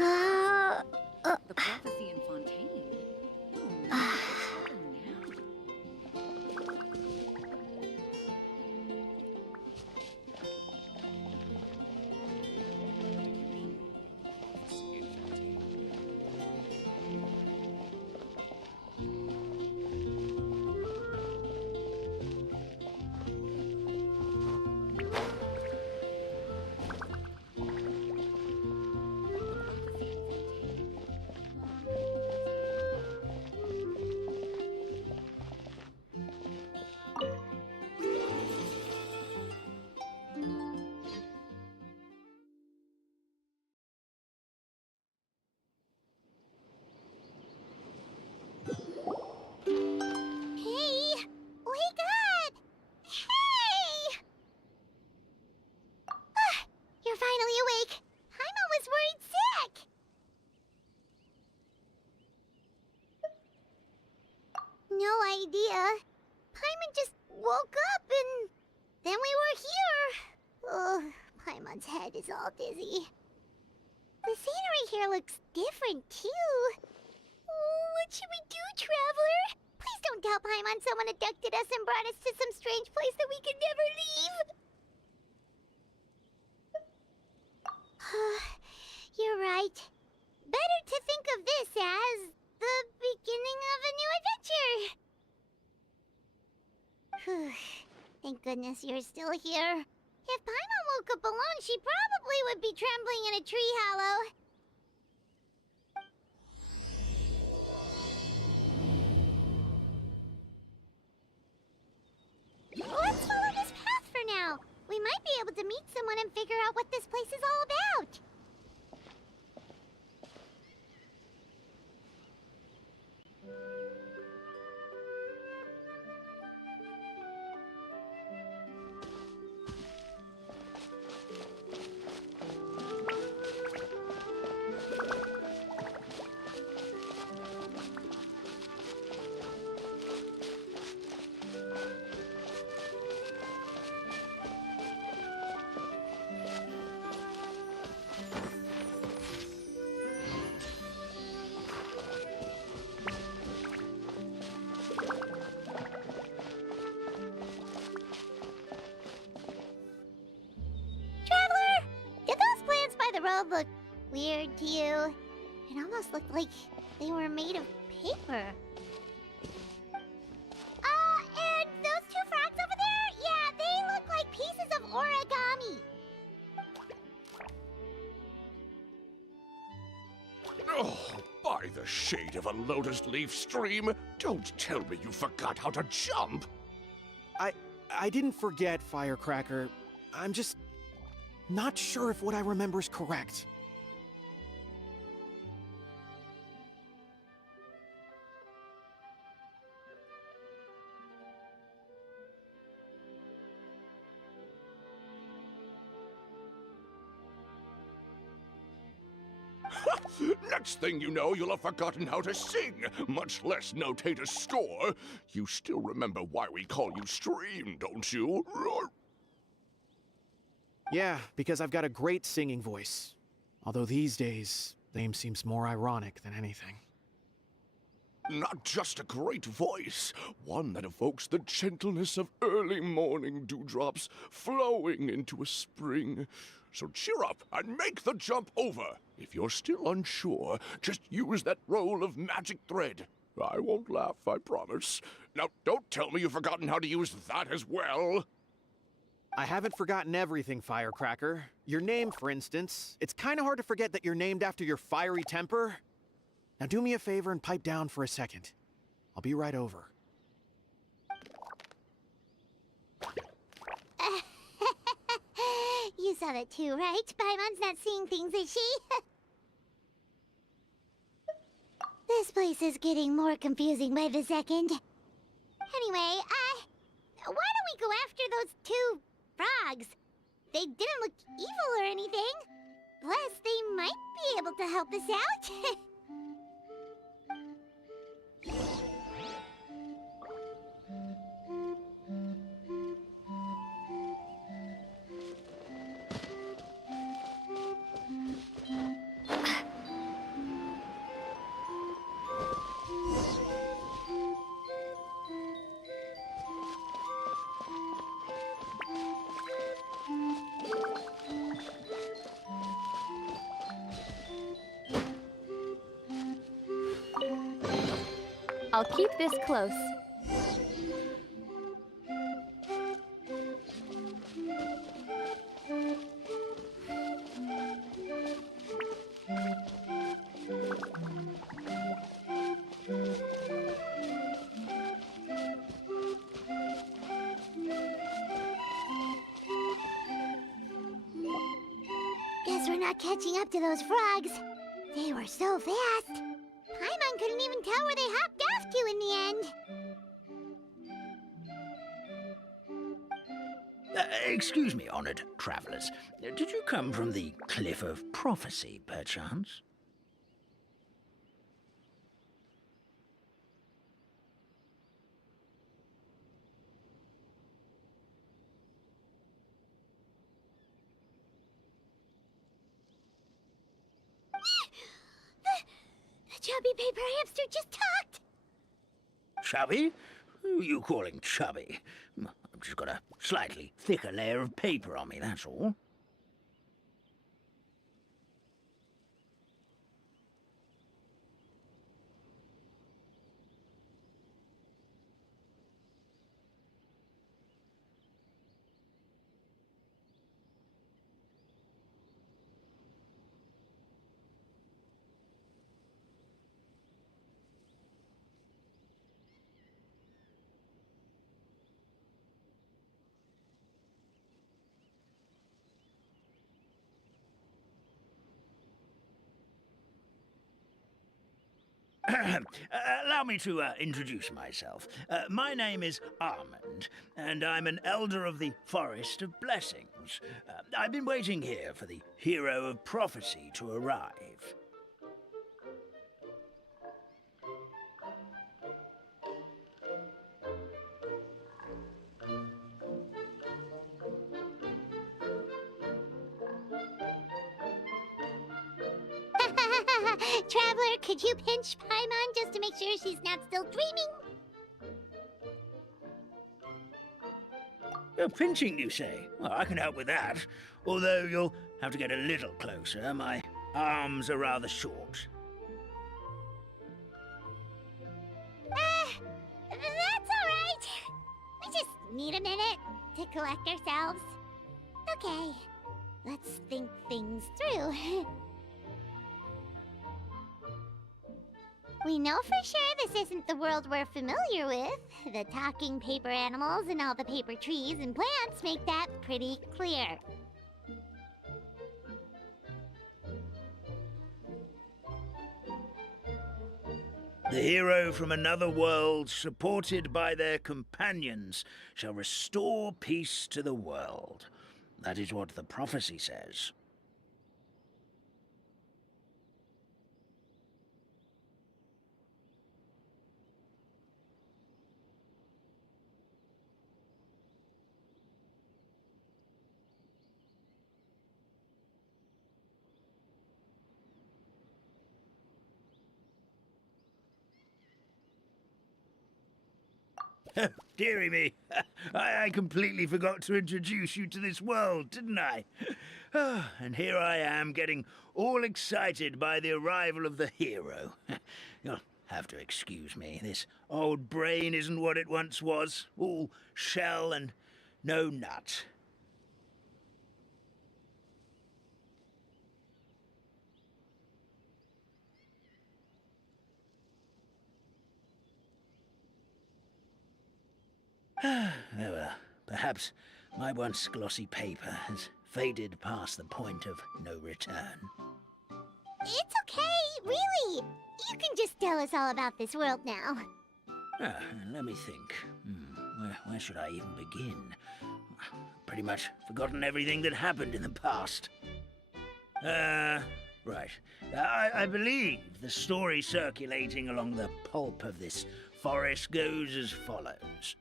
Uh, uh, The prophecy in Fontaine. Oh no, uh, what's happening now? Hey! Wake up! Hey! You're finally awake. Paimon was worried sick. No idea. Paimon just woke up and then we were here. Oh, Paimon's head is all dizzy. The scenery here looks different too. Oh, what should we do, Traveler? Please don't tell Paimon someone abducted us and brought us to some strange place that we could never leave. You're right. Better to think of this as the beginning of a new adventure. Thank goodness you're still here. If Paimon woke up alone, she probably would be trembling in a tree hollow. Let's follow this path for now. We might be able to meet someone and figure out what this place is all about. Traveler! Did those plants by the road look weird to you? It almost looked like they were made of paper. And those two frogs over there? Yeah, they look like pieces of origami. Oh, by the shade of a lotus leaf stream, don't tell me you forgot how to jump! I didn't forget, Firecracker. I'm just not sure if what I remember is correct. Next thing you know, you'll have forgotten how to sing, much less notate a score. You still remember why we call you Stream, don't you? Yeah, because I've got a great singing voice. Although these days, name seems more ironic than anything. Not just a great voice, one that evokes the gentleness of early morning dewdrops flowing into a spring. So cheer up and make the jump over. If you're still unsure, just use that roll of magic thread. I won't laugh, I promise. Now, don't tell me you've forgotten how to use that as well. I haven't forgotten everything, Firecracker. Your name, for instance. It's kind of hard to forget that you're named after your fiery temper. Now do me a favor and pipe down for a second. I'll be right over. You saw that too, right? Paimon's not seeing things, is she? This place is getting more confusing by the second. Anyway, why don't we go after those two frogs? They didn't look evil or anything. Plus, they might be able to help us out. I'll keep this close. Guess we're not catching up to those frogs. They were so fast. Paimon couldn't even tell where they hopped off to in the end. Excuse me, honored travelers. Did you come from the Cliff of Prophecy, perchance? The chubby paper hamster just talked. Chubby? Who are you calling chubby? I've just got a slightly thicker layer of paper on me, that's all. Allow me to introduce myself. My name is Armand, and I'm an elder of the Forest of Blessings. I've been waiting here for the hero of prophecy to arrive. Traveler, could you pinch Paimon just to make sure she's not still dreaming? Pinching, you say? Well, I can help with that. Although you'll have to get a little closer. My arms are rather short. That's alright. We just need a minute to collect ourselves. Okay, let's think things through. We know for sure this isn't the world we're familiar with. The talking paper animals and all the paper trees and plants make that pretty clear. The hero from another world, supported by their companions, shall restore peace to the world. That is what the prophecy says. Dearie me, I completely forgot to introduce you to this world, didn't I? And here I am, getting all excited by the arrival of the hero. You'll have to excuse me. This old brain isn't what it once was. All shell and no nut. Oh well, perhaps my once glossy paper has faded past the point of no return. It's okay, really. You can just tell us all about this world now. Let me think. Where should I even begin? Pretty much forgotten everything that happened in the past. Right. I believe the story circulating along the pulp of this forest goes as follows.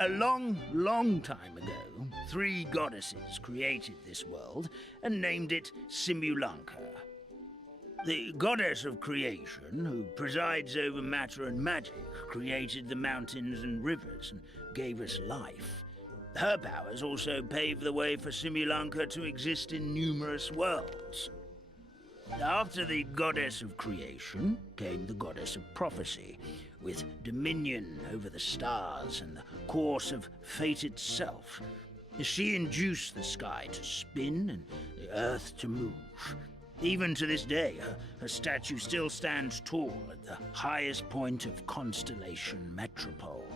A long, long time ago, 3 goddesses created this world and named it Simulanka. The goddess of creation, who presides over matter and magic, created the mountains and rivers and gave us life. Her powers also paved the way for Simulanka to exist in numerous worlds. After the goddess of creation came the goddess of prophecy, with dominion over the stars and the course of fate itself. She induced the sky to spin and the earth to move. Even to this day, her statue still stands tall at the highest point of constellation Metropole.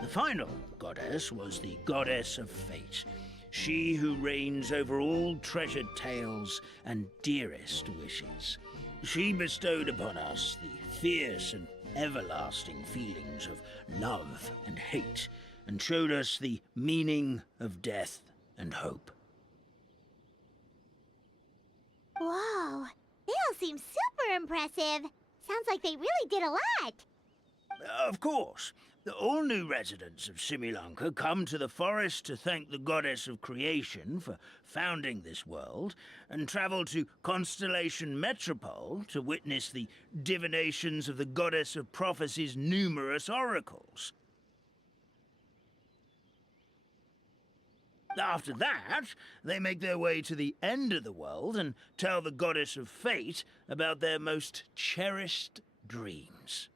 The final goddess was the goddess of fate, she who reigns over all treasured tales and dearest wishes. She bestowed upon us the fierce and everlasting feelings of love and hate, and showed us the meaning of death and hope. Whoa, they all seem super impressive. Sounds like they really did a lot. Of course, all new residents of Similanka come to the forest to thank the goddess of creation for founding this world, and travel to Constellation Metropole to witness the divinations of the goddess of prophecy's numerous oracles. After that, they make their way to the end of the world and tell the goddess of fate about their most cherished dreams.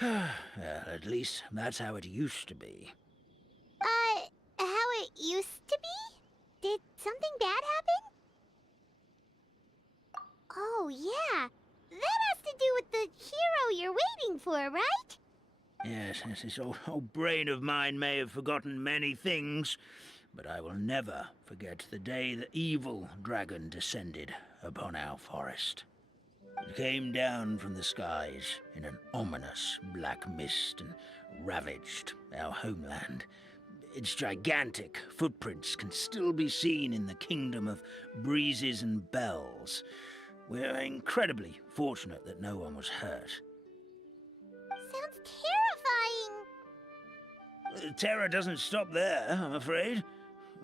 Well, at least that's how it used to be. How it used to be? Did something bad happen? Oh, yeah. That has to do with the hero you're waiting for, right? Yes, this old brain of mine may have forgotten many things, but I will never forget the day the evil dragon descended upon our forest. It came down from the skies in an ominous black mist and ravaged our homeland. Its gigantic footprints can still be seen in the kingdom of breezes and bells. We're incredibly fortunate that no one was hurt. Sounds terrifying. The terror doesn't stop there, I'm afraid.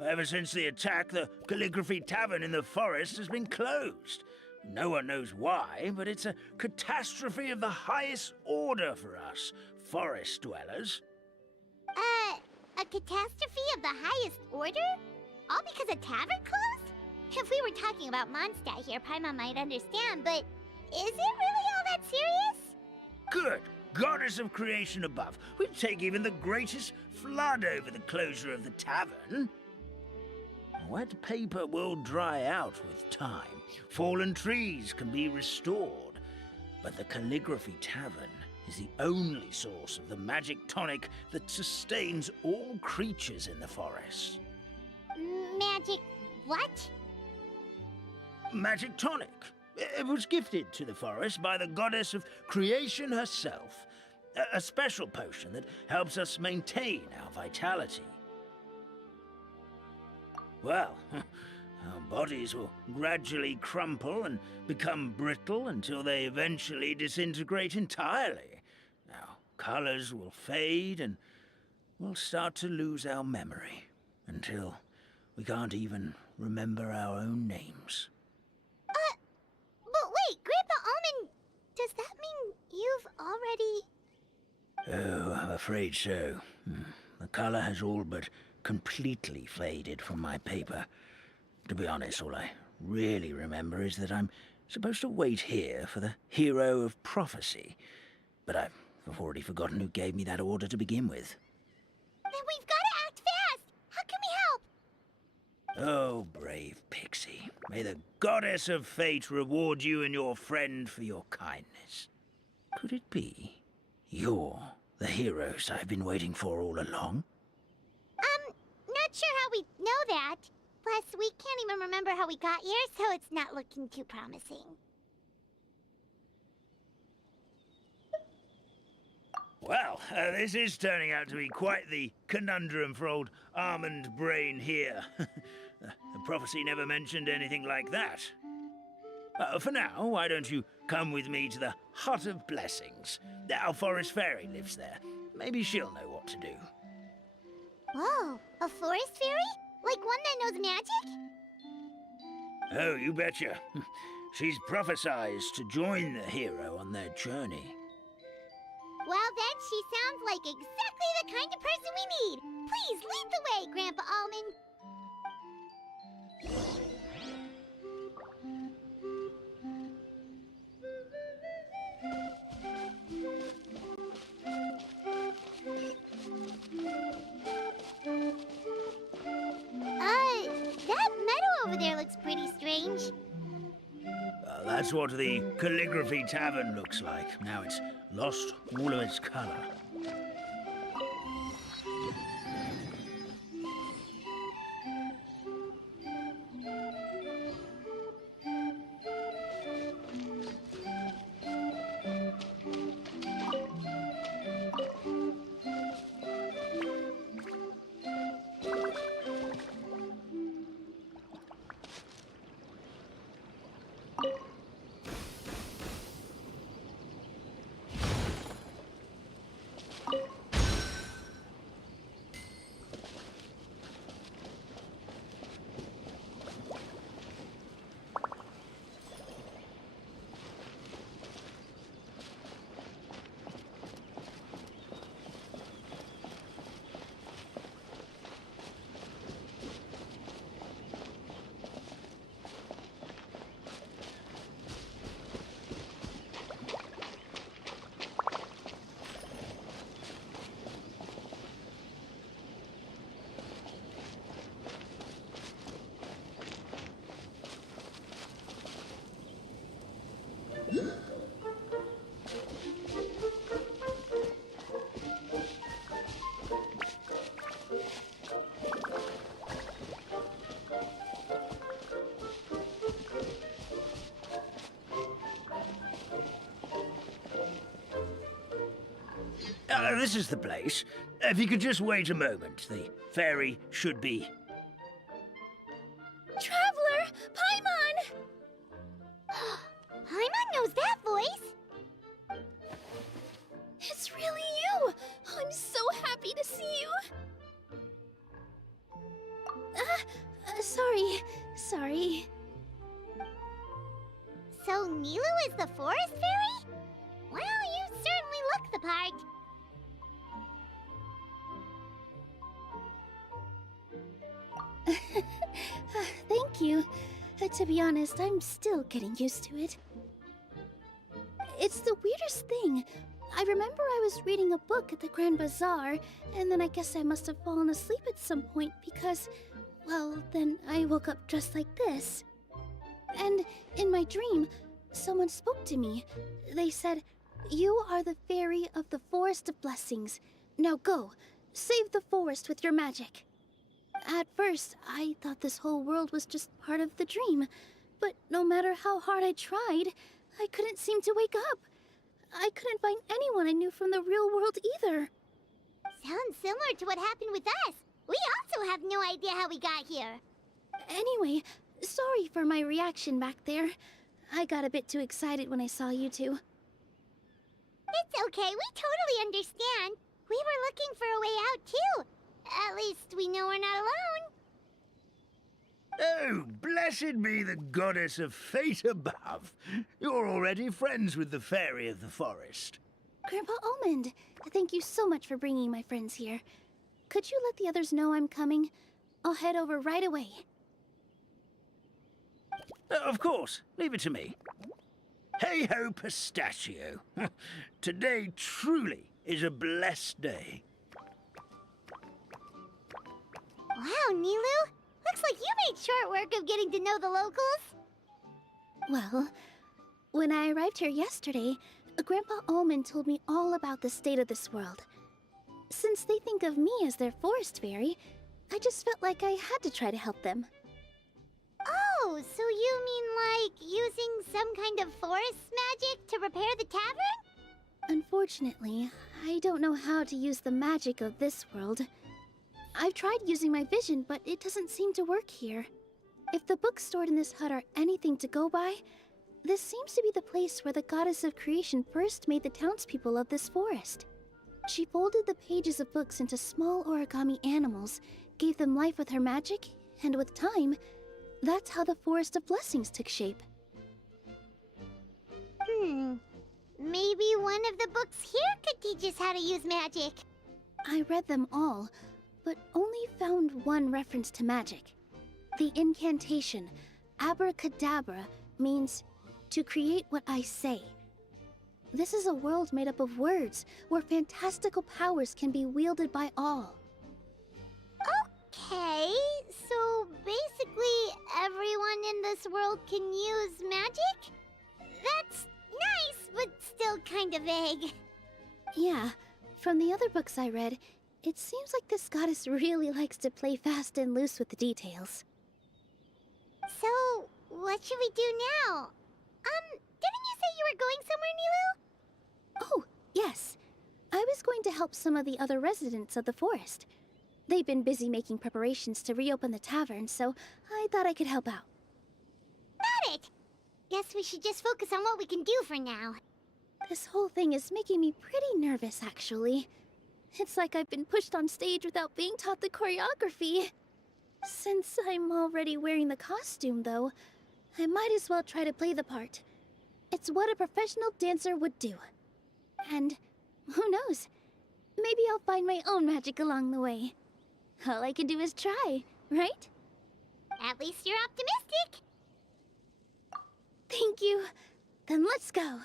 Ever since the attack, the Calligraphy Tavern in the forest has been closed. No one knows why, but it's a catastrophe of the highest order for us, forest dwellers. A catastrophe of the highest order? All because a tavern closed? If we were talking about Mondstadt here, Paimon might understand, but is it really all that serious? Good goddess of creation above, we'd take even the greatest flood over the closure of the tavern. Wet paper will dry out with time. Fallen trees can be restored. But the Calligraphy Tavern is the only source of the magic tonic that sustains all creatures in the forest. Magic what? Magic tonic. It was gifted to the forest by the goddess of creation herself. A special potion that helps us maintain our vitality. Well, our bodies will gradually crumple and become brittle until they eventually disintegrate entirely. Our colors will fade and we'll start to lose our memory until we can't even remember our own names. But wait, Grandpa Almond, does that mean you've already... Oh, I'm afraid so. The color has all but completely faded from my paper. To be honest, all I really remember is that I'm supposed to wait here for the hero of prophecy. But I've already forgotten who gave me that order to begin with. Then we've got to act fast! How can we help? Oh, brave Pixie. May the goddess of fate reward you and your friend for your kindness. Could it be you're the heroes I've been waiting for all along? Not sure how we know that. Plus, we can't even remember how we got here, so it's not looking too promising. Well, this is turning out to be quite the conundrum for old Almond Brain here. The prophecy never mentioned anything like that. For now, why don't you come with me to the Hut of Blessings? Our forest fairy lives there. Maybe she'll know what to do. Whoa, a forest fairy? Like one that knows magic? Oh, you betcha. She's prophesied to join the hero on their journey. Well, then she sounds like exactly the kind of person we need. Please lead the way, Grandpa Almond. over there looks pretty strange. That's what the Calligraphy Tavern looks like. Now it's lost all of its color. This is the place. If you could just wait a moment, the ferry should be... Traveler! Paimon! Paimon knows that voice! It's really you! I'm so happy to see you! Sorry. So Nilu is the forest fairy? Well, you certainly look the part. Thank you. To be honest, I'm still getting used to it. It's the weirdest thing. I remember I was reading a book at the Grand Bazaar, and then I guess I must have fallen asleep at some point because, well, then I woke up just like this. And in my dream, someone spoke to me. They said, "You are the fairy of the Forest of Blessings. Now go, save the forest with your magic." At first, I thought this whole world was just part of the dream, but no matter how hard I tried, I couldn't seem to wake up. I couldn't find anyone I knew from the real world either. Sounds similar to what happened with us. We also have no idea how we got here. Anyway, sorry for my reaction back there. I got a bit too excited when I saw you two. It's okay, we totally understand. We were looking for a way out too. At least we know we're not alone. Oh, blessed be the goddess of fate above. You're already friends with the fairy of the forest. Grandpa Almond, thank you so much for bringing my friends here. Could you let the others know I'm coming? I'll head over right away. Of course, leave it to me. Hey-ho, pistachio. Today truly is a blessed day. Wow, Nilu! Looks like you made short work of getting to know the locals. Well, when I arrived here yesterday, Grandpa Almond told me all about the state of this world. Since they think of me as their forest fairy, I just felt like I had to try to help them. Oh, so you mean like using some kind of forest magic to repair the tavern? Unfortunately, I don't know how to use the magic of this world. I've tried using my vision, but it doesn't seem to work here. If the books stored in this hut are anything to go by, this seems to be the place where the goddess of creation first made the townspeople of this forest. She folded the pages of books into small origami animals, gave them life with her magic, and with time, that's how the Forest of Blessings took shape. Maybe one of the books here could teach us how to use magic. I read them all, but only found one reference to magic. The incantation, abracadabra, means to create what I say. This is a world made up of words, where fantastical powers can be wielded by all. Okay, so basically every world can use magic? That's nice, but still kind of vague. Yeah, from the other books I read, it seems like this goddess really likes to play fast and loose with the details. So, what should we do now? Didn't you say you were going somewhere, Nilu? Oh, yes. I was going to help some of the other residents of the forest. They've been busy making preparations to reopen the tavern, so I thought I could help out. Got it! Guess we should just focus on what we can do for now. This whole thing is making me pretty nervous, actually. It's like I've been pushed on stage without being taught the choreography. Since I'm already wearing the costume, though, I might as well try to play the part. It's what a professional dancer would do. And who knows? Maybe I'll find my own magic along the way. All I can do is try, right? At least you're optimistic. Thank you. Then let's go.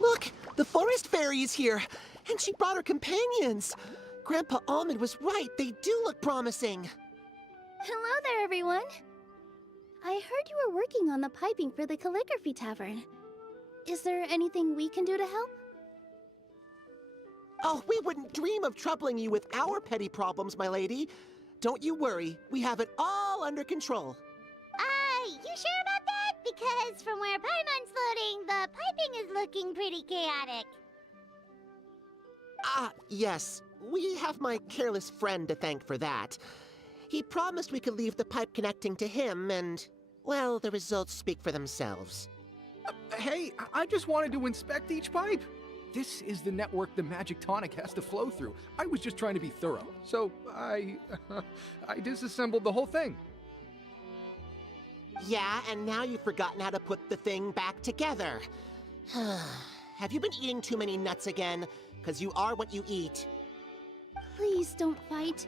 Look, the forest fairy is here, and she brought her companions. Grandpa Almond was right, they do look promising. Hello there, everyone. I heard you were working on the piping for the calligraphy tavern. Is there anything we can do to help? Oh, we wouldn't dream of troubling you with our petty problems, my lady. Don't you worry, we have it all under control. You sure about that? Because from where Paimon's floating, the piping is looking pretty chaotic. Ah, yes. We have my careless friend to thank for that. He promised we could leave the pipe connecting to him, and, well, the results speak for themselves. Hey, I just wanted to inspect each pipe. This is the network the magic tonic has to flow through. I was just trying to be thorough, so I disassembled the whole thing. Yeah, and now you've forgotten how to put the thing back together. Have you been eating too many nuts again? 'Cause you are what you eat. Please don't fight.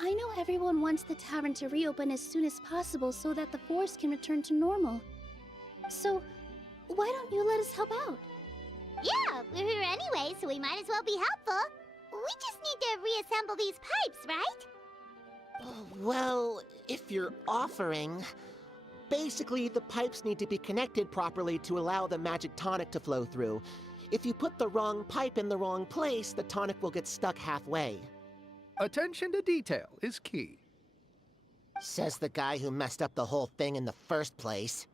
I know everyone wants the tavern to reopen as soon as possible so that the forest can return to normal. So, why don't you let us help out? Yeah, we're here anyway, so we might as well be helpful. We just need to reassemble these pipes, right? Well, if you're offering... Basically, the pipes need to be connected properly to allow the magic tonic to flow through. If you put the wrong pipe in the wrong place, the tonic will get stuck halfway. Attention to detail is key. Says the guy who messed up the whole thing in the first place.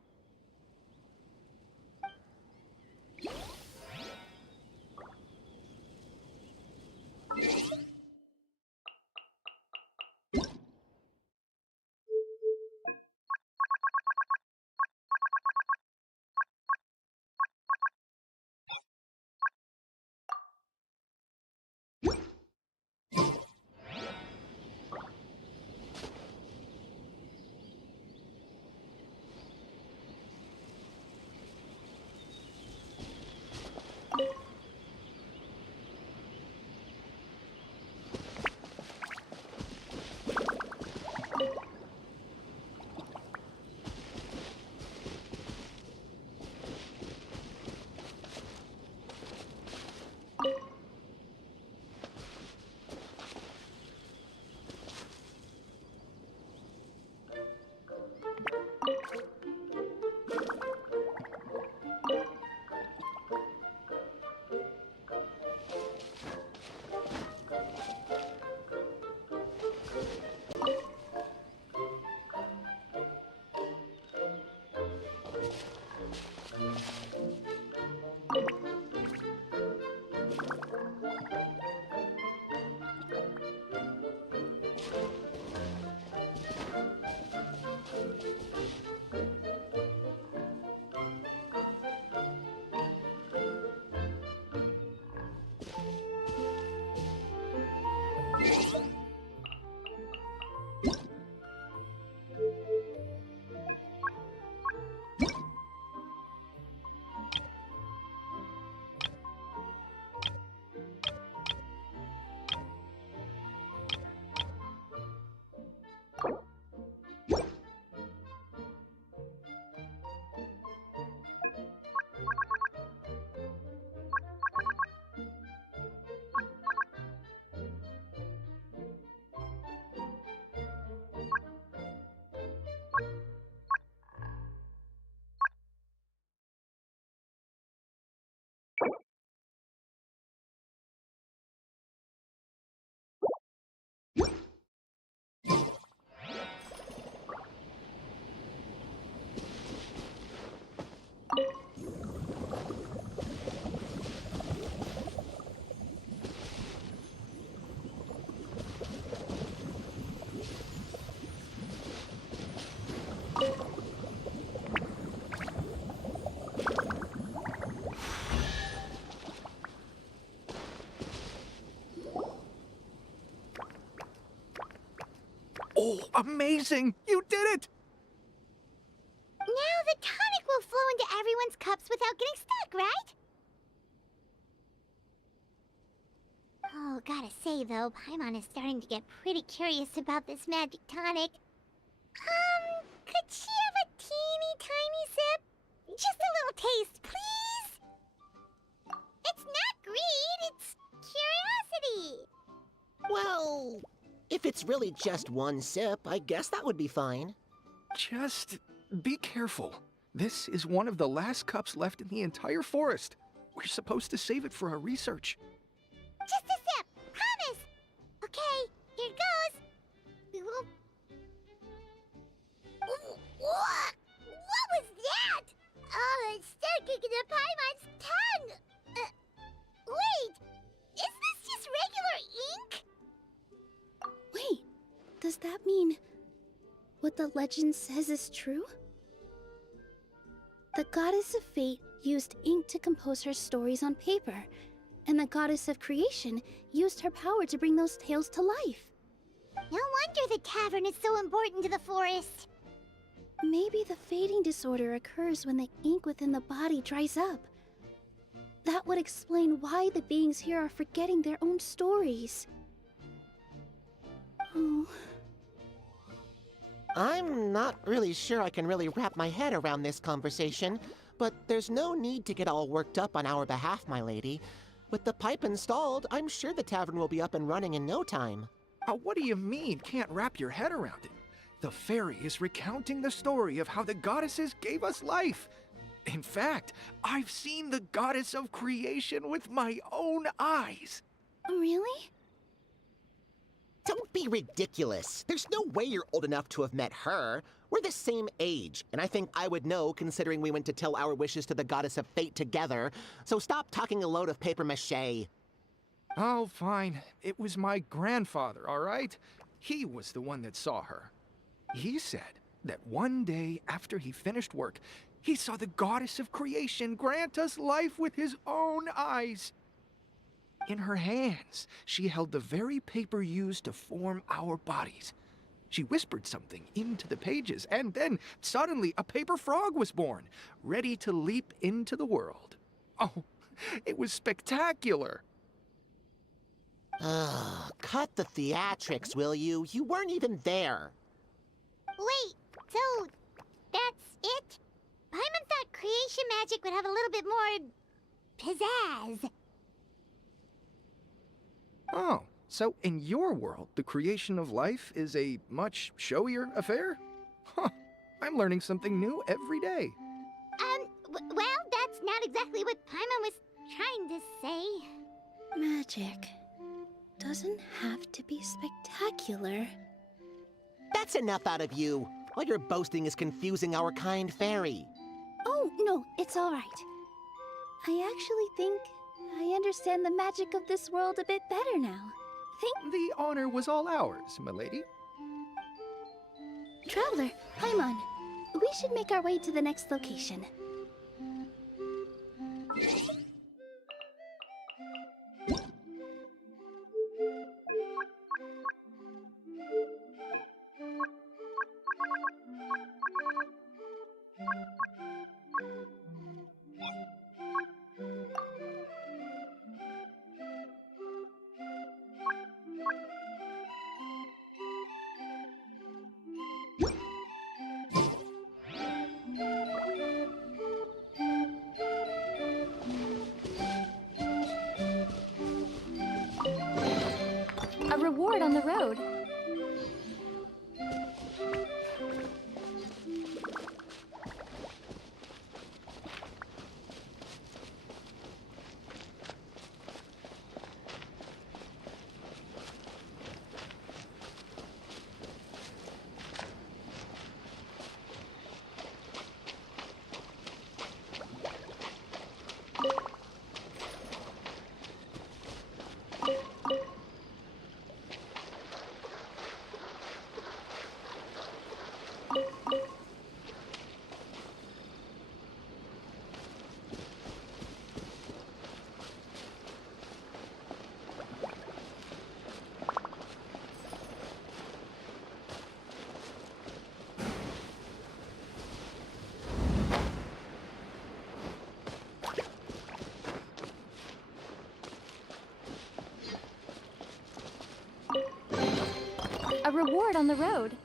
Oh, amazing! You did it! Now the tonic will flow into everyone's cups without getting stuck, right? Oh, gotta say though, Paimon is starting to get pretty curious about this magic tonic. Could she have a teeny tiny sip? Just a little taste, please? It's not greed, it's curiosity. Well, if it's really just one sip, I guess that would be fine. Just be careful. This is one of the last cups left in the entire forest. We're supposed to save it for our research. Just a sip, promise. Okay, here it goes. We will... Ooh, what? What was that? Oh, it's sticking to Paimon's tongue. Wait, is this just regular ink? Wait, does that mean what the legend says is true? The goddess of fate used ink to compose her stories on paper, and the goddess of creation used her power to bring those tales to life. No wonder the tavern is so important to the forest. Maybe the fading disorder occurs when the ink within the body dries up. That would explain why the beings here are forgetting their own stories. Oh. I'm not really sure I can really wrap my head around this conversation, but there's no need to get all worked up on our behalf, my lady. With the pipe installed, I'm sure the tavern will be up and running in no time. What do you mean, can't wrap your head around it? The fairy is recounting the story of how the goddesses gave us life. In fact, I've seen the goddess of creation with my own eyes. Really? Don't be ridiculous. There's no way you're old enough to have met her. We're the same age, and I think I would know considering we went to tell our wishes to the goddess of fate together. So stop talking a load of papier-mâché. Oh, fine. It was my grandfather, all right? He was the one that saw her. He said that one day after he finished work, he saw the goddess of creation grant us life with his own eyes. In her hands, she held the very paper used to form our bodies. She whispered something into the pages, and then suddenly a paper frog was born, ready to leap into the world. Oh, it was spectacular. Ugh, cut the theatrics, will you? You weren't even there. Wait, so that's it? Paimon thought creation magic would have a little bit more pizzazz. Oh, so in your world, the creation of life is a much showier affair? Huh, I'm learning something new every day. Well, that's not exactly what Paimon was trying to say. Magic doesn't have to be spectacular. That's enough out of you. All your boasting is confusing our kind fairy. Oh, no, it's all right. I actually think I understand the magic of this world a bit better now. The honor was all ours, milady. Traveler, Paimon, we should make our way to the next location. A reward on the road. A reward on the road.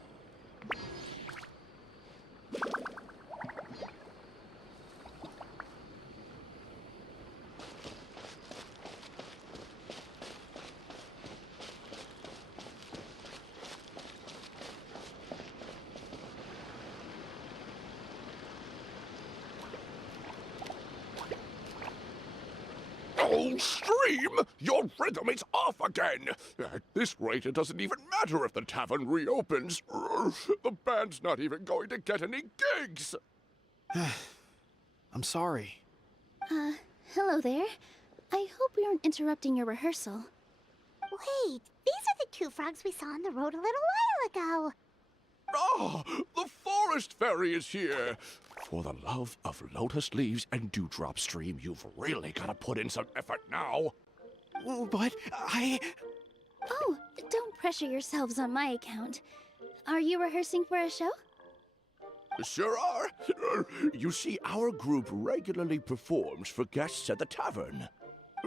Oh, Stream! Your rhythm is off again! At this rate, it doesn't even matter if the tavern reopens. The band's not even going to get any gigs! I'm sorry. Hello there. I hope we aren't interrupting your rehearsal. Wait, these are the two frogs we saw on the road a little while ago. Ah, the forest fairy is here! For the love of lotus leaves and dewdrop, Stream, you've really got to put in some effort now. But Oh, don't pressure yourselves on my account. Are you rehearsing for a show? Sure are. You see, our group regularly performs for guests at the tavern.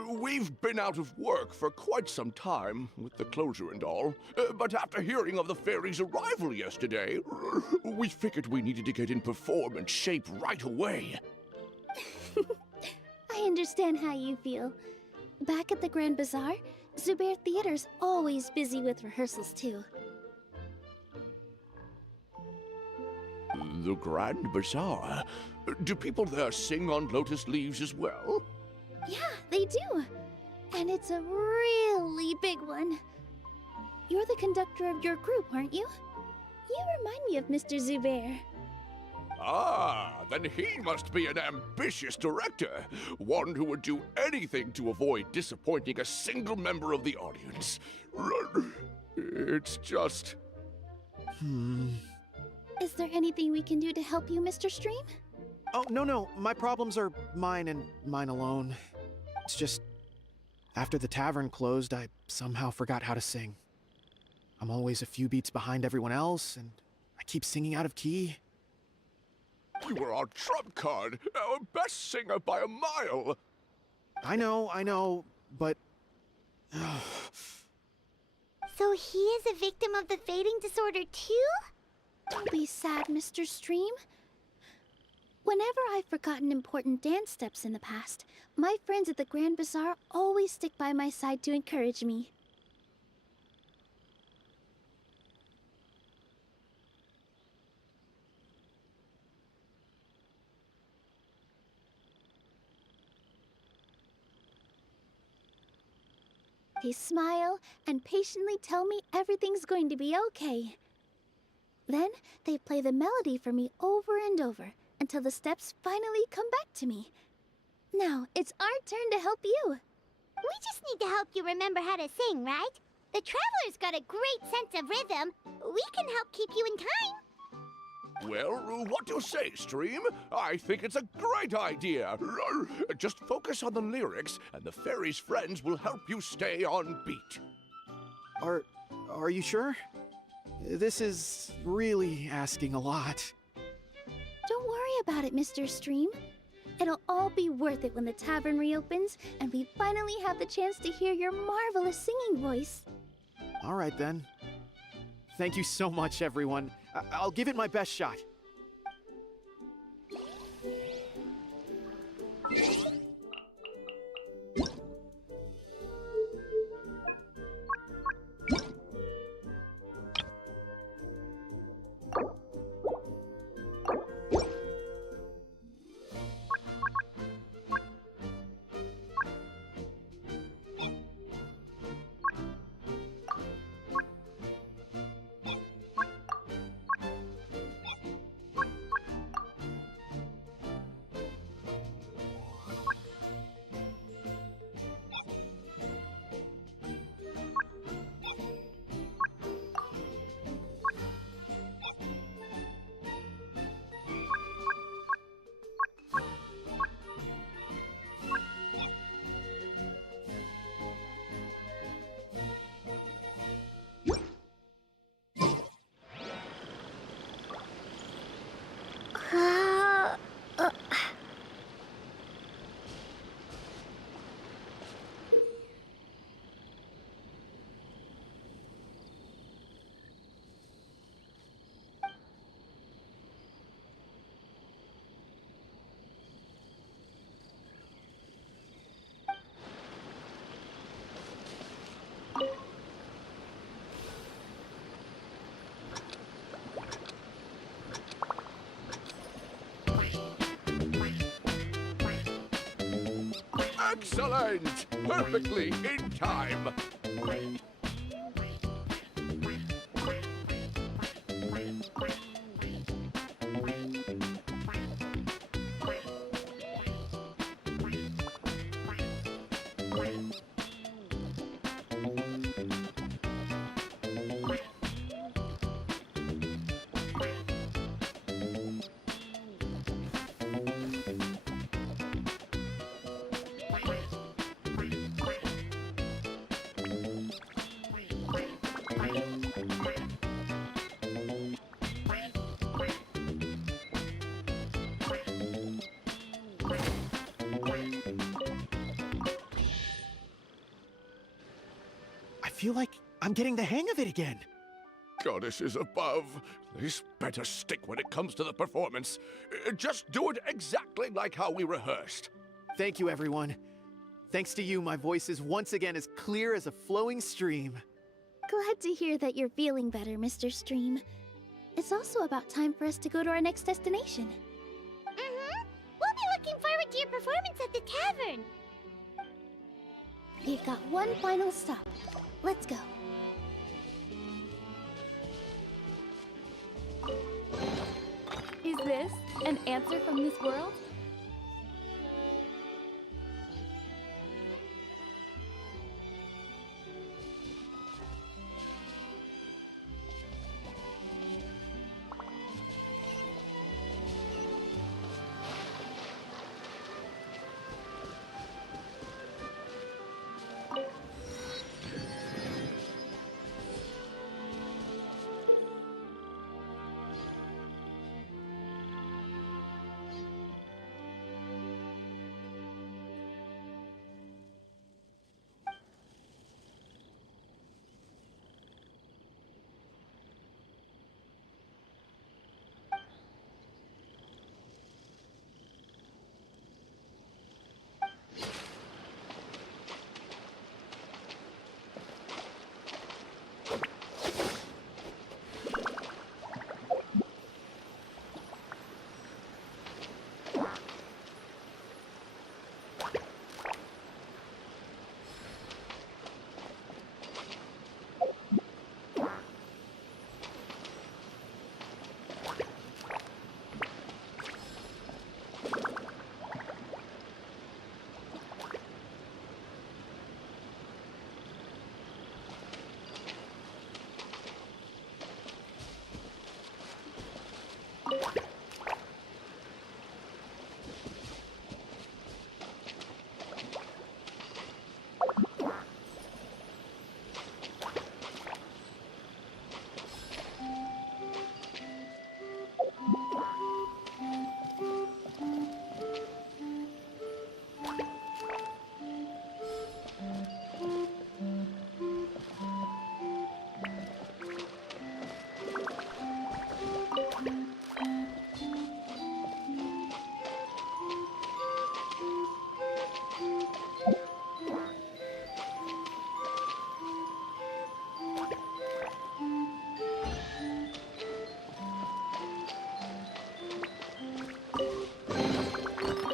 We've been out of work for quite some time, with the closure and all. But after hearing of the fairy's arrival yesterday, we figured we needed to get in performance shape right away. I understand how you feel. Back at the Grand Bazaar, Zubair Theater's always busy with rehearsals too. The Grand Bazaar. Do people there sing on lotus leaves as well? Yeah, they do. And it's a really big one. You're the conductor of your group, aren't you? You remind me of Mr. Zubair. Ah, then he must be an ambitious director. One who would do anything to avoid disappointing a single member of the audience. It's just... Is there anything we can do to help you, Mr. Stream? Oh, no. My problems are mine and mine alone. It's just, after the tavern closed, I somehow forgot how to sing. I'm always a few beats behind everyone else, and I keep singing out of key. You were our trump card, our best singer by a mile. I know, but... So he is a victim of the fading disorder too? Don't be sad, Mr. Stream. Whenever I've forgotten important dance steps in the past, my friends at the Grand Bazaar always stick by my side to encourage me. They smile and patiently tell me everything's going to be okay. Then they play the melody for me over and over until the steps finally come back to me. Now it's our turn to help you. We just need to help you remember how to sing, right? The Traveler's got a great sense of rhythm. We can help keep you in time. Well, what do you say, Stream? I think it's a great idea. Just focus on the lyrics, and the fairy's friends will help you stay on beat. Are you sure? This is really asking a lot. Don't worry about it, Mr. Stream. It'll all be worth it when the tavern reopens and we finally have the chance to hear your marvelous singing voice. All right, then. Thank you so much, everyone. I'll give it my best shot. Excellent! Perfectly in time. I feel like I'm getting the hang of it again. Goddesses above, this better stick when it comes to the performance. Just do it exactly like how we rehearsed. Thank you, everyone. Thanks to you, my voice is once again as clear as a flowing stream. Glad to hear that you're feeling better, Mr. Stream. It's also about time for us to go to our next destination. Mm-hmm. We'll be looking forward to your performance at the tavern. We've got one final stop. Let's go. Is this an answer from this world?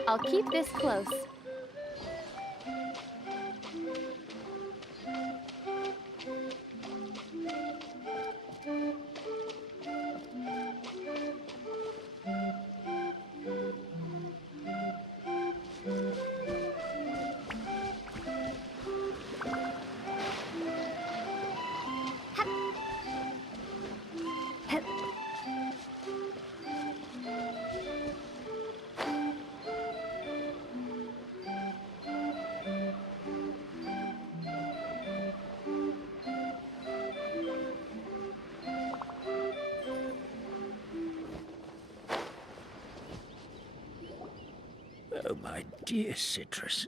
I'll keep this close. Oh, my dear Citrus,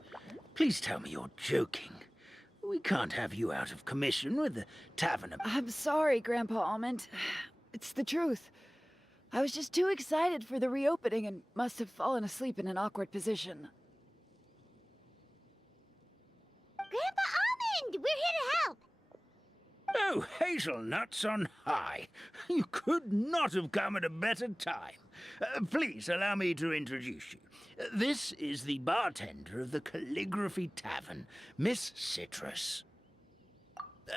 please tell me you're joking. We can't have you out of commission with the tavern. I'm sorry, Grandpa Almond. It's the truth. I was just too excited for the reopening and must have fallen asleep in an awkward position. Grandpa Almond, we're here to help. Oh, hazelnuts on high. You could not have come at a better time. Please allow me to introduce you. This is the bartender of the Calligraphy Tavern, Miss Citrus.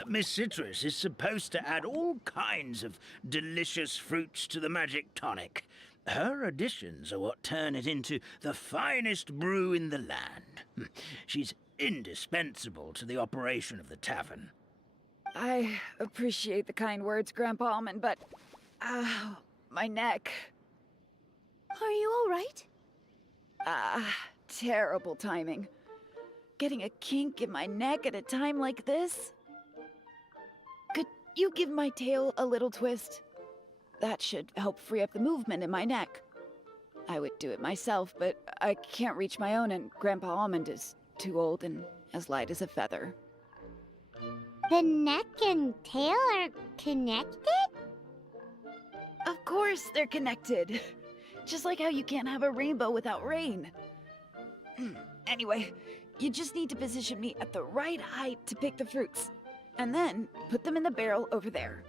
Miss Citrus is supposed to add all kinds of delicious fruits to the magic tonic. Her additions are what turn it into the finest brew in the land. She's indispensable to the operation of the tavern. I appreciate the kind words, Grandpa Almond, but... my neck. Are you all right? Terrible timing. Getting a kink in my neck at a time like this? Could you give my tail a little twist? That should help free up the movement in my neck. I would do it myself, but I can't reach my own, and Grandpa Almond is too old and as light as a feather. The neck and tail are connected? Of course they're connected. Just like how you can't have a rainbow without rain. Anyway, You just need to position me at the right height to pick the fruits. And then put them in the barrel over there.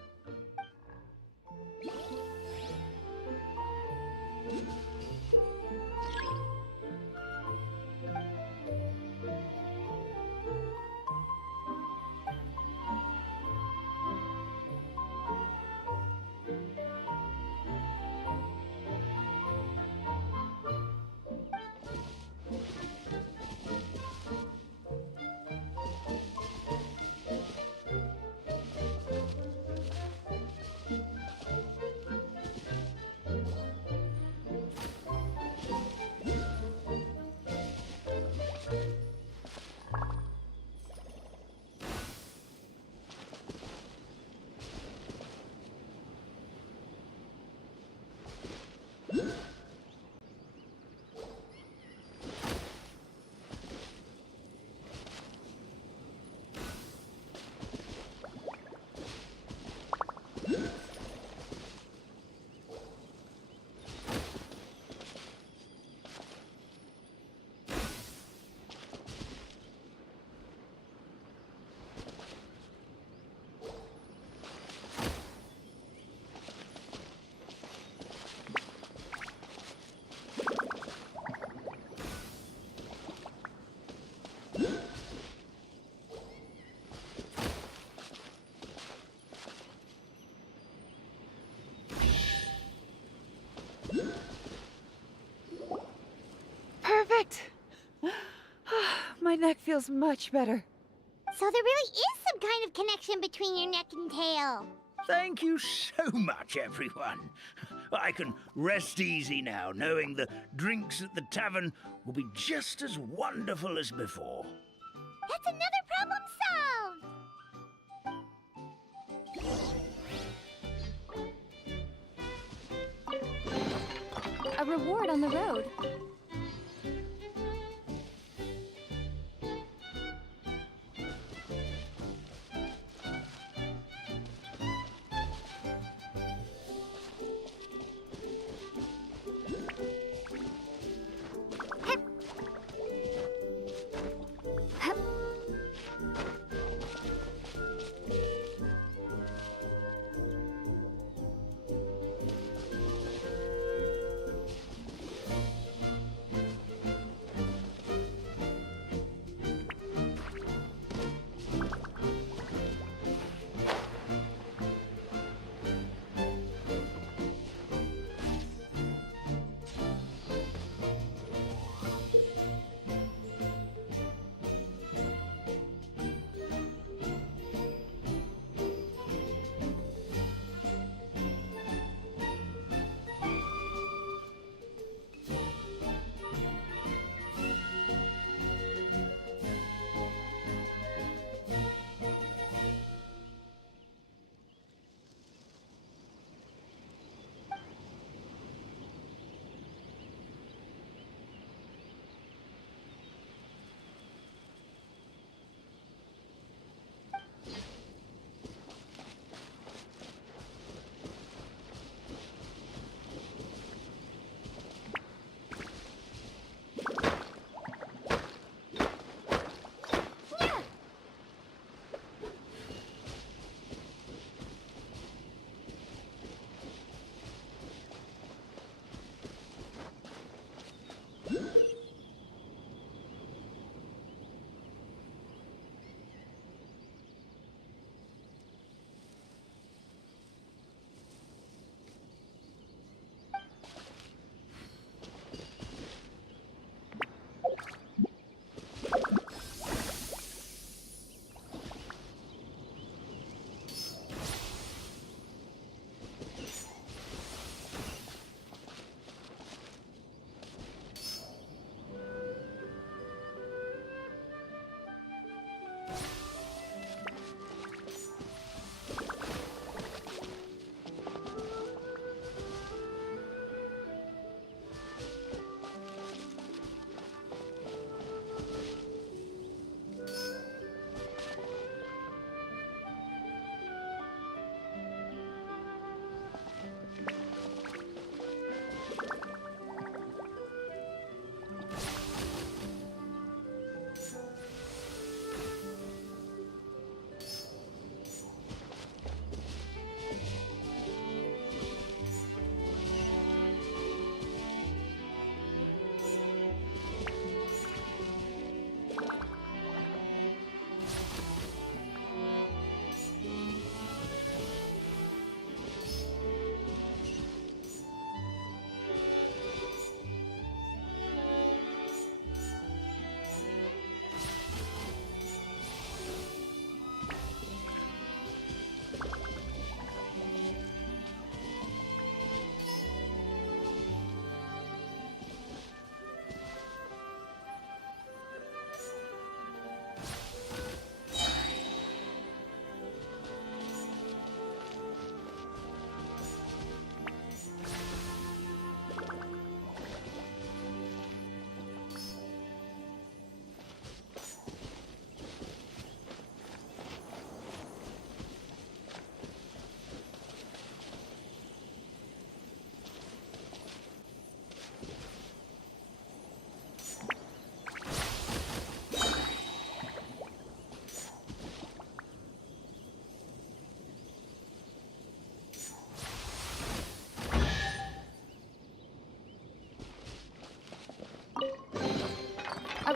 Perfect! My neck feels much better. So there really is some kind of connection between your neck and tail. Thank you so much, everyone. I can rest easy now, knowing the drinks at the tavern will be just as wonderful as before. That's another problem solved. A reward on the road.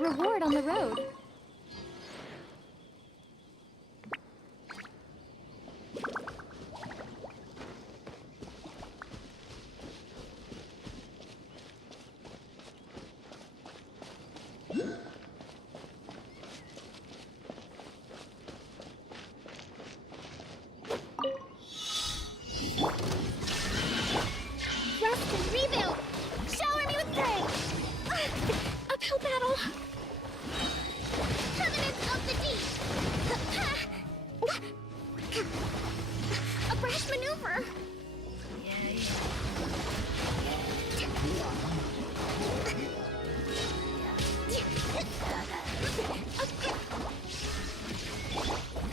reward on the road. Rest and rebuild! Shower me with praise! Uphill battle. Covenants of the deep! A brash maneuver.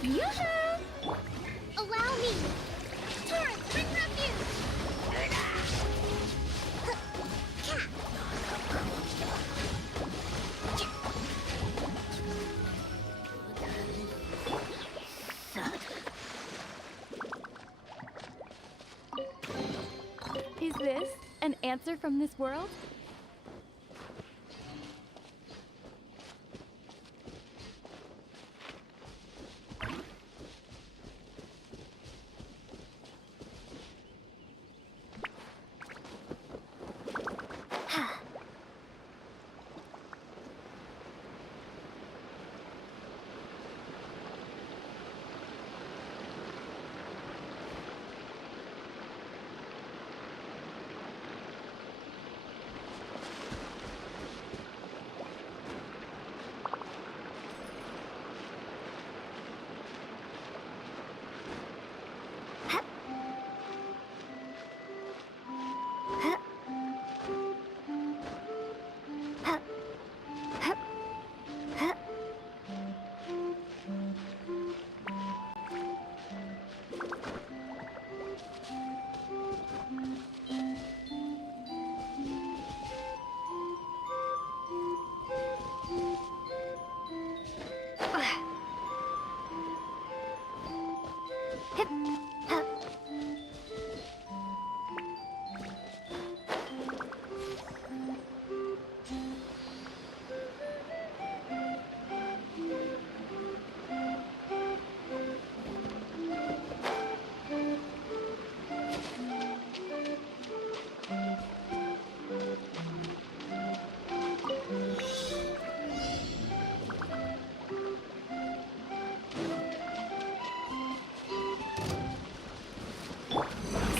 Yoo-hoo! Allow me! Torrent, bring refuge! Is this an answer from this world?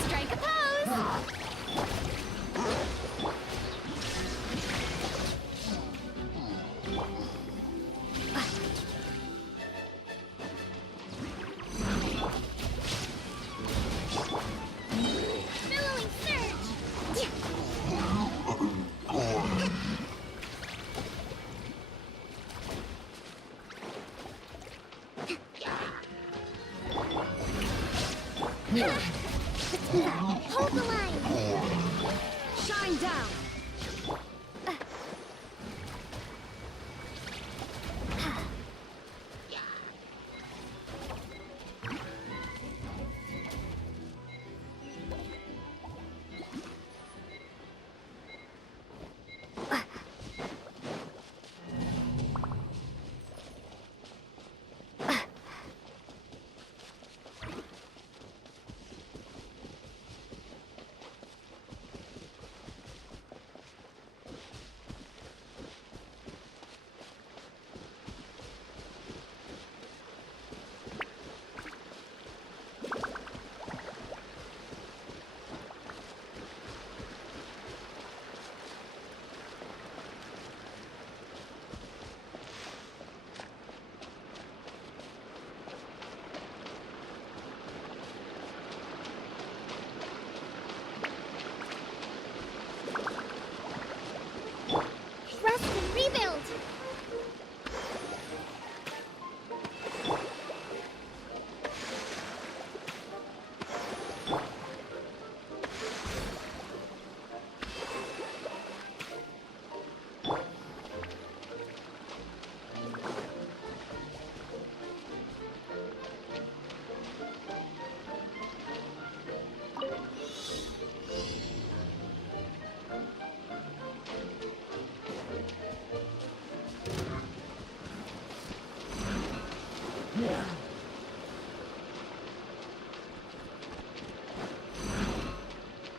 Strike a pose! Billowing surge! Hold the line! Shine down!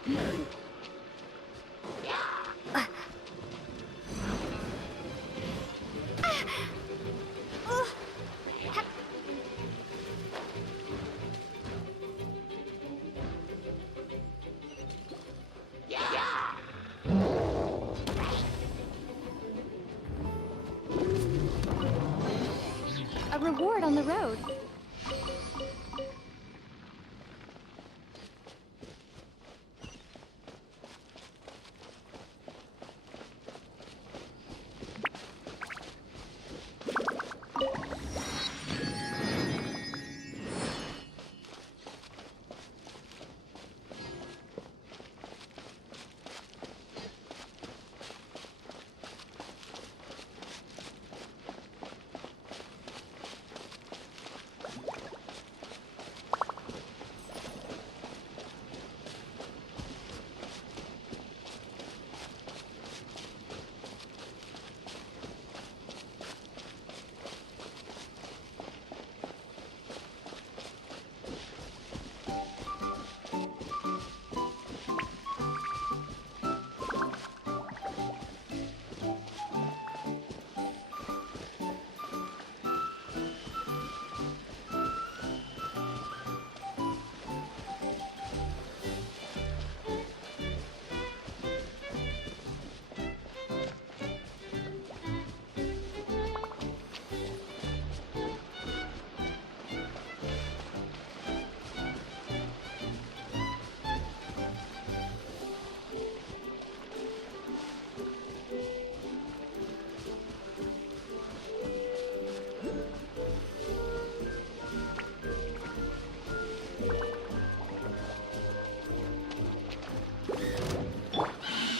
A reward on the road.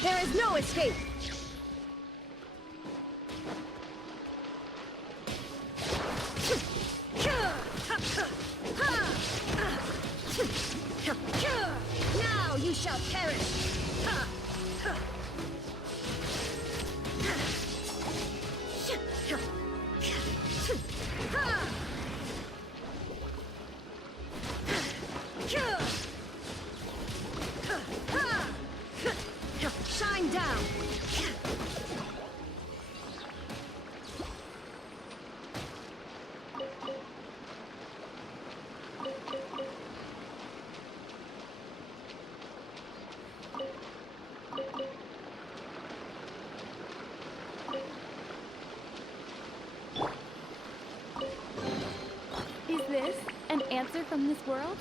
There is no escape! Now you shall perish! Shine down! Is this an answer from this world?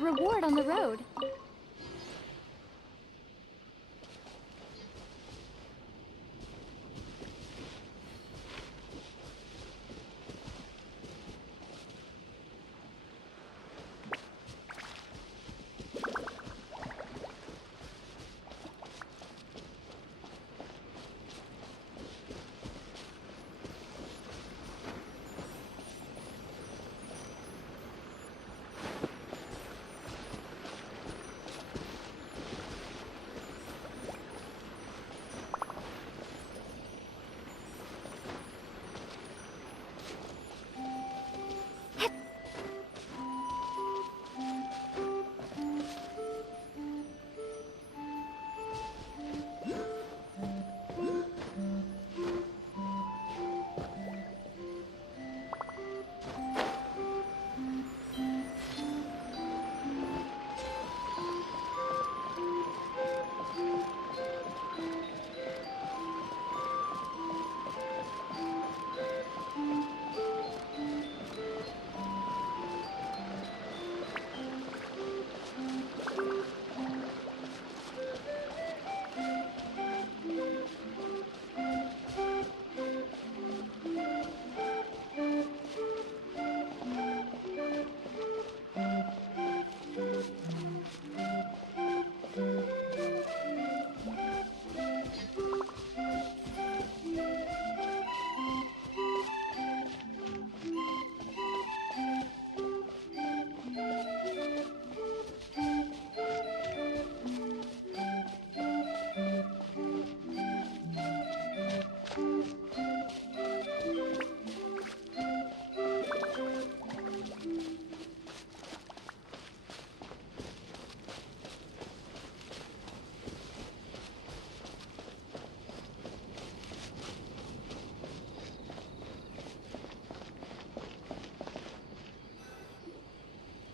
reward on the road.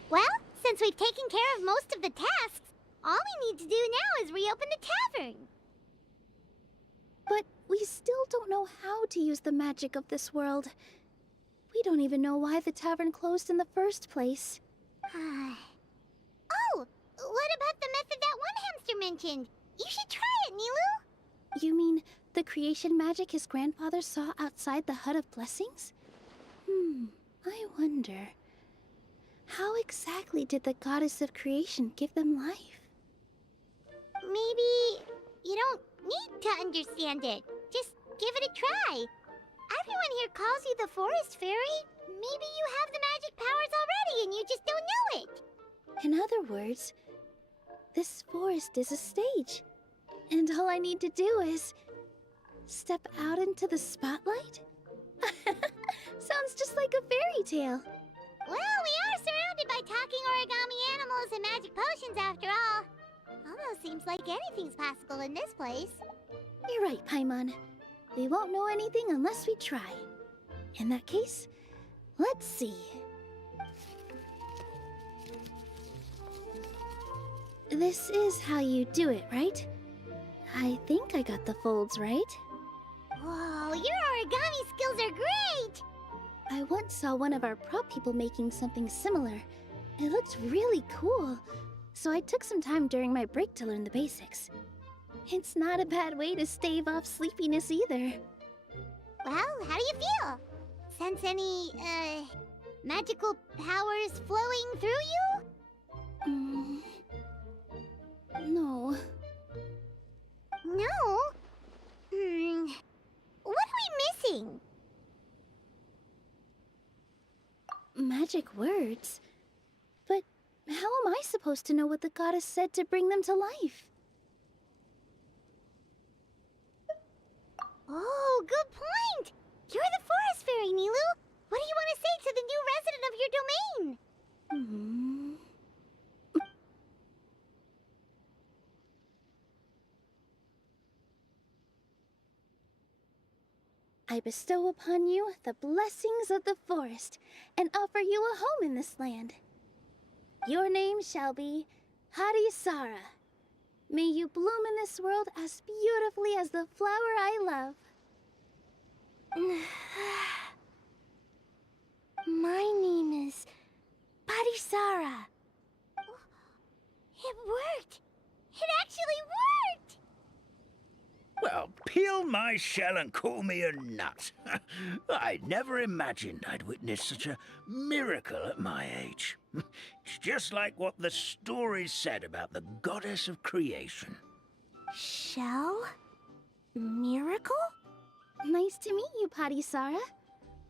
Well, since we've taken care of most of the tasks, all we need to do now is reopen the tavern. But we still don't know how to use the magic of this world. We don't even know why the tavern closed in the first place. Oh, what about the method that one hamster mentioned? You should try it, Nilu. You mean the creation magic his grandfather saw outside the Hut of Blessings? I wonder. How exactly did the goddess of creation give them life? Maybe you don't need to understand it. Just give it a try. Everyone here calls you the Forest Fairy. Maybe you have the magic powers already and you just don't know it. In other words, this forest is a stage. And all I need to do is step out into the spotlight? Sounds just like a fairy tale. Well, we are surrounded by talking origami animals and magic potions after all. Almost seems like anything's possible in this place. You're right, Paimon. We won't know anything unless we try. In that case, let's see. This is how you do it, right? I think I got the folds right. Whoa, your origami skills are great! I once saw one of our prop people making something similar. It looked really cool, so I took some time during my break to learn the basics. It's not a bad way to stave off sleepiness either. Well, how do you feel? Sense any, magical powers flowing through you? No. No? What are we missing? Magic words? But how am I supposed to know what the goddess said to bring them to life? Oh, good point! You're the Forest Fairy, Nilu! What do you want to say to the new resident of your domain? I bestow upon you the blessings of the forest and offer you a home in this land. Your name shall be Harisara. May you bloom in this world as beautifully as the flower I love. My name is Parisara. worked! It actually worked! Well, peel my shell and call me a nut. I'd never imagined I'd witness such a miracle at my age. It's just like what the stories said about the goddess of creation. Shell? Miracle? Nice to meet you, Patisara.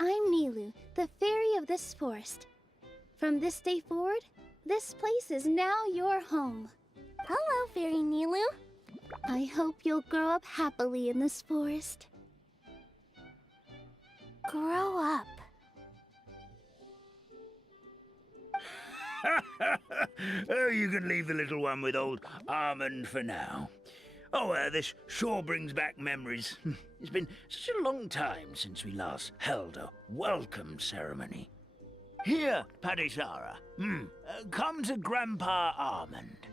I'm Nilu, the fairy of this forest. From this day forward, this place is now your home. Hello, Fairy Nilu. I hope you'll grow up happily in this forest. Grow up. Oh, you can leave the little one with old Almond for now. Oh, this sure brings back memories. It's been such a long time since we last held a welcome ceremony. Here, Patisara. Come to Grandpa Almond.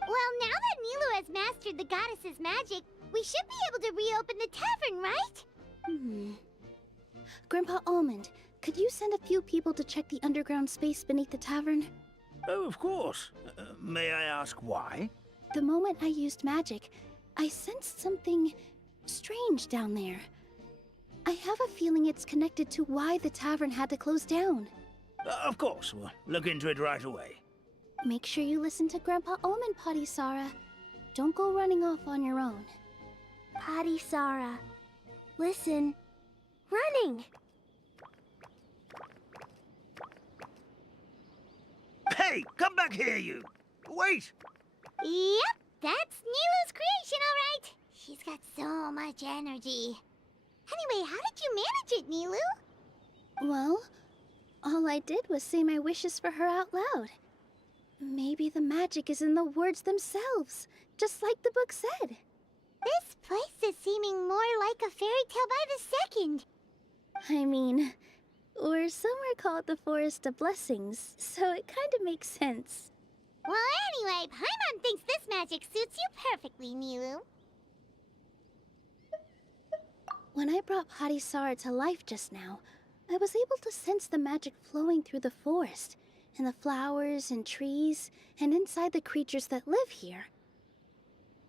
Well, now that Nilu has mastered the goddess's magic, we should be able to reopen the tavern, right? Grandpa Almond, could you send a few people to check the underground space beneath the tavern? Oh, of course. May I ask why? The moment I used magic, I sensed something strange down there. I have a feeling it's connected to why the tavern had to close down. Of course. We'll look into it right away. Make sure you listen to Grandpa Almond, Patisara. Don't go running off on your own. Patisara. Listen. Running! Hey, come back here, you! Wait! Yep, that's Nilu's creation, all right. She's got so much energy. Anyway, how did you manage it, Nilu? Well, all I did was say my wishes for her out loud. Maybe the magic is in the words themselves, just like the book said. This place is seeming more like a fairy tale by the second. I mean, or somewhere called the Forest of Blessings, so it kind of makes sense. Well, anyway, Paimon thinks this magic suits you perfectly, Nilu. When I brought Patisara to life just now, I was able to sense the magic flowing through the forest, and the flowers and trees, and inside the creatures that live here.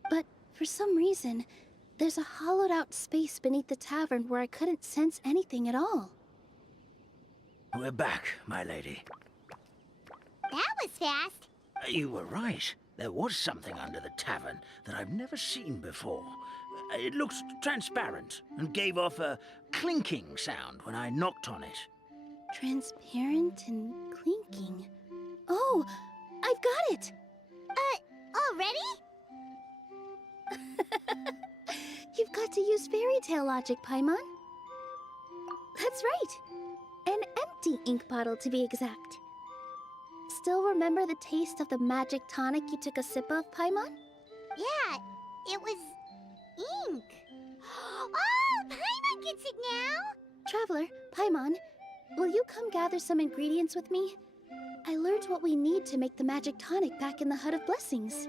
But for some reason, there's a hollowed-out space beneath the tavern where I couldn't sense anything at all. We're back, my lady. That was fast. You were right. There was something under the tavern that I've never seen before. It looked transparent and gave off a clinking sound when I knocked on it. Transparent and clinking. Oh, I've got it! Already? You've got to use fairy tale logic, Paimon. That's right. An empty ink bottle, to be exact. Still remember the taste of the magic tonic you took a sip of, Paimon? Yeah, it was ink. Oh, Paimon gets it now! Traveler, Paimon, will you come gather some ingredients with me? I learned what we need to make the magic tonic back in the Hut of Blessings.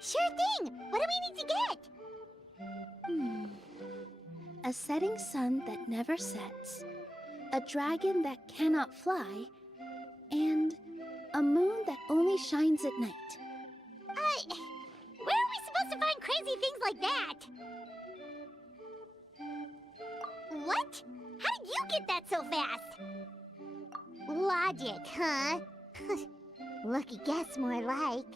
Sure thing! What do we need to get? A setting sun that never sets, a dragon that cannot fly, and a moon that only shines at night. Where are we supposed to find crazy things like that? What? How did you get that so fast? Logic, huh? Lucky guess, more like.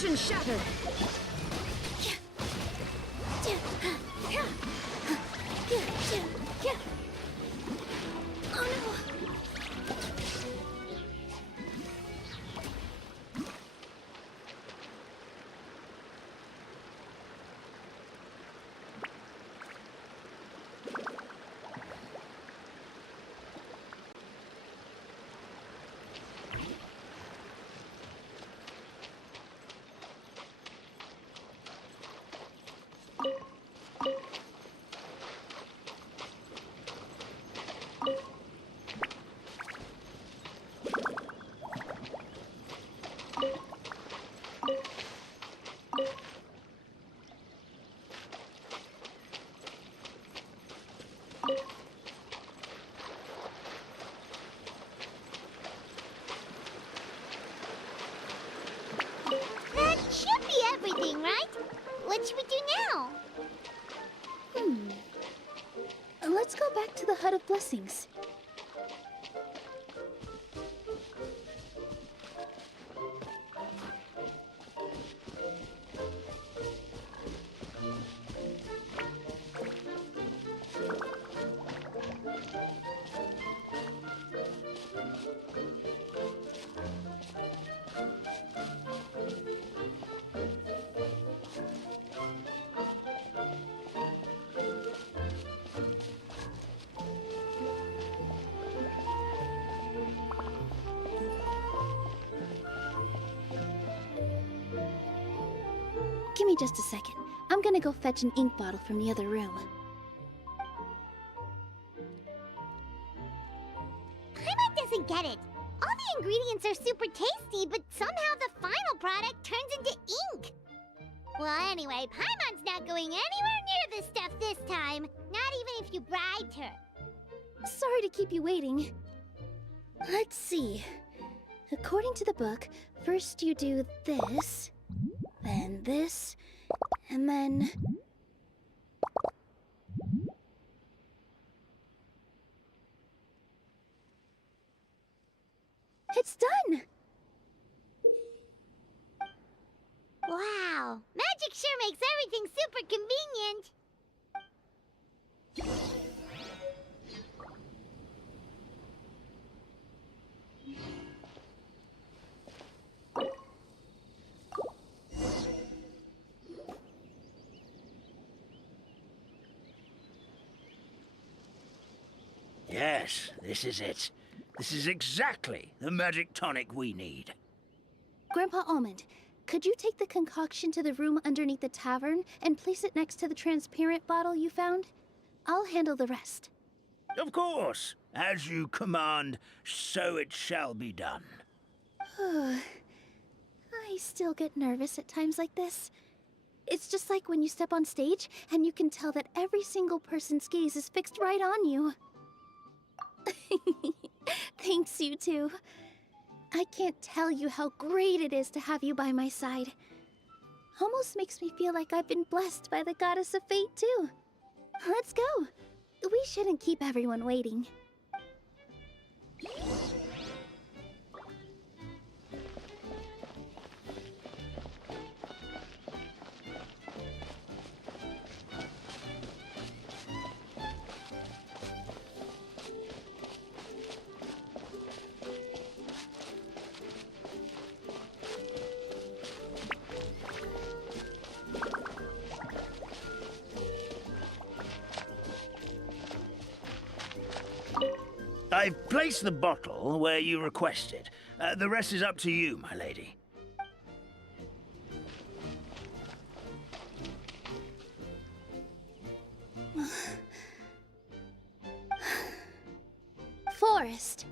Illusion shattered! Oh no! That should be everything, right? What should we do now? Let's go back to the Hut of Blessings. Give me just a second. I'm gonna go fetch an ink bottle from the other room. Paimon doesn't get it. All the ingredients are super tasty, but somehow the final product turns into ink. Well, anyway, Paimon's not going anywhere near this stuff this time. Not even if you bribed her. Sorry to keep you waiting. Let's see. According to the book, first you do this, then this, and then... It's done! Wow, magic sure makes everything super convenient. Yes, this is it. This is exactly the magic tonic we need. Grandpa Almond, could you take the concoction to the room underneath the tavern and place it next to the transparent bottle you found? I'll handle the rest. Of course. As you command, so it shall be done. I still get nervous at times like this. It's just like when you step on stage and you can tell that every single person's gaze is fixed right on you. Thanks, you two. I can't tell you how great it is to have you by my side. Almost makes me feel like I've been blessed by the goddess of fate, too. Let's go. We shouldn't keep everyone waiting. I've placed the bottle where you requested. The rest is up to you, my lady. Forest,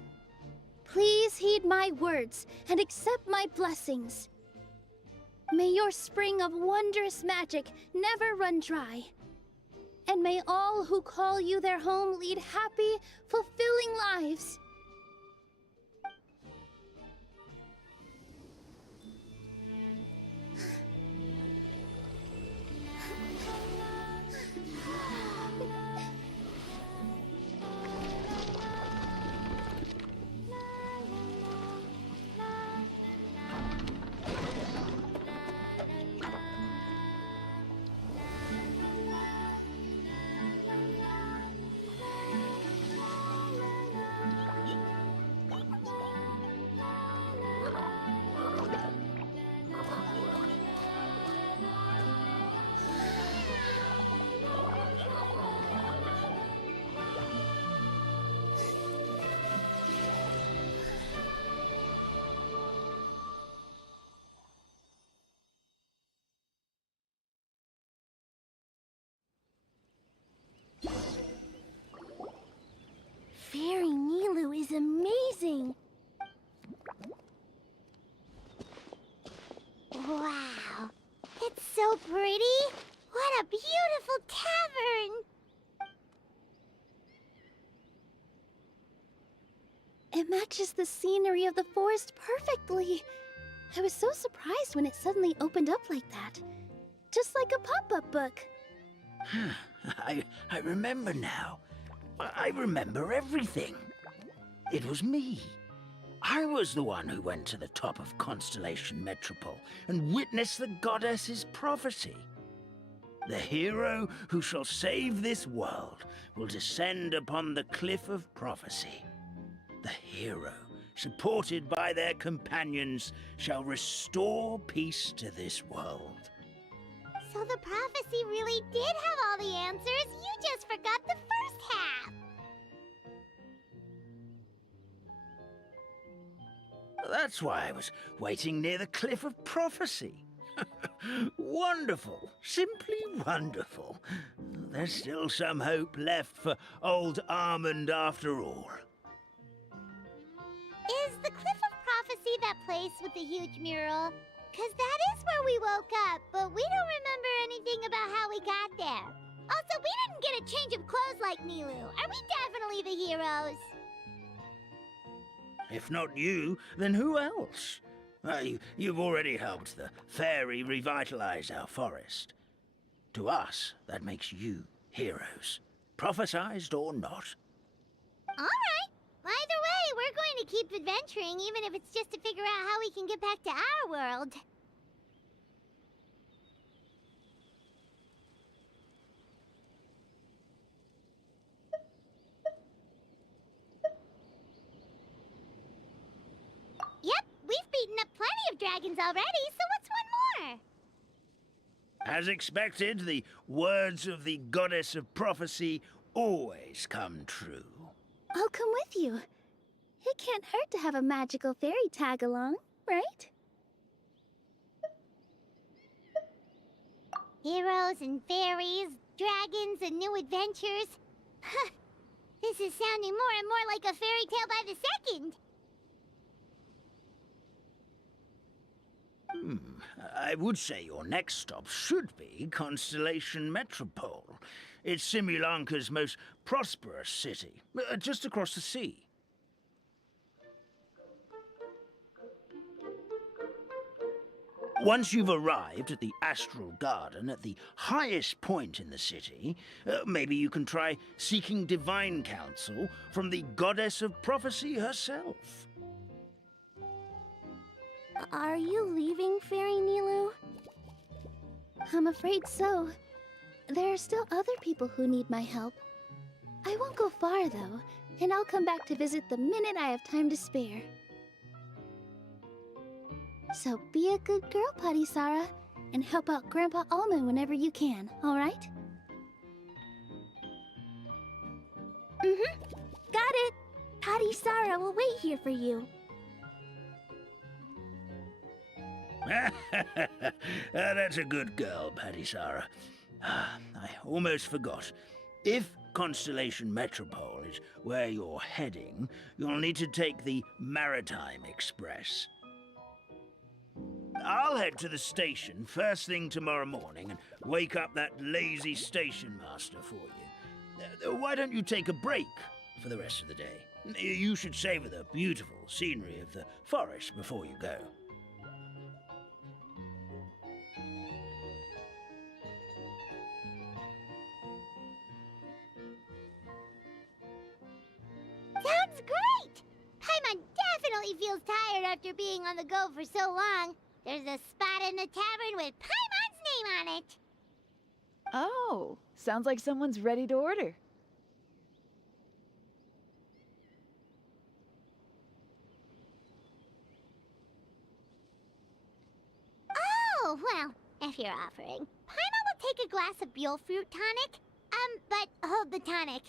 please heed my words and accept my blessings. May your spring of wondrous magic never run dry. And may all who call you their home lead happy, fulfilling lives. so pretty! What a beautiful tavern! It matches the scenery of the forest perfectly. I was so surprised when it suddenly opened up like that. Just like a pop-up book. I remember now. I remember everything. It was me. I was the one who went to the top of Constellation Metropole and witnessed the goddess's prophecy. The hero who shall save this world will descend upon the cliff of prophecy. The hero, supported by their companions, shall restore peace to this world. So the prophecy really did have all the answers. You just forgot the first half. That's why I was waiting near the cliff of prophecy. Wonderful. Simply wonderful. There's still some hope left for old Armand after all. Is the Cliff of Prophecy that place with the huge mural? 'Cause that is where we woke up, but we don't remember anything about how we got there. Also, we didn't get a change of clothes like Nilu. Are we definitely the heroes? If not you, then who else? You've already helped the fairy revitalize our forest. To us, that makes you heroes, prophesized or not. All right. Either way, we're going to keep adventuring, even if it's just to figure out how we can get back to our world. Yep, we've beaten up plenty of dragons already, so what's one more? As expected, the words of the goddess of prophecy always come true. I'll come with you. It can't hurt to have a magical fairy tag along, right? Heroes and fairies, dragons and new adventures. This is sounding more and more like a fairy tale by the second. I would say your next stop should be Constellation Metropole. It's Simulanka's most prosperous city, just across the sea. Once you've arrived at the Astral Garden at the highest point in the city, maybe you can try seeking divine counsel from the goddess of prophecy herself. Are you leaving, Fairy Nilu? I'm afraid so. There are still other people who need my help. I won't go far, though, and I'll come back to visit the minute I have time to spare. So be a good girl, Patisara, and help out Grandpa Almond whenever you can, all right? Got it! Patisara will wait here for you. That's a good girl, Patisara. I almost forgot. If Constellation Metropole is where you're heading, you'll need to take the Maritime Express. I'll head to the station first thing tomorrow morning and wake up that lazy station master for you. Why don't you take a break for the rest of the day? You should savor the beautiful scenery of the forest before you go. Sounds great! Paimon definitely feels tired after being on the go for so long. There's a spot in the tavern with Paimon's name on it. Oh, sounds like someone's ready to order. Oh, well, if you're offering, Paimon will take a glass of Buell fruit tonic. But hold the tonic.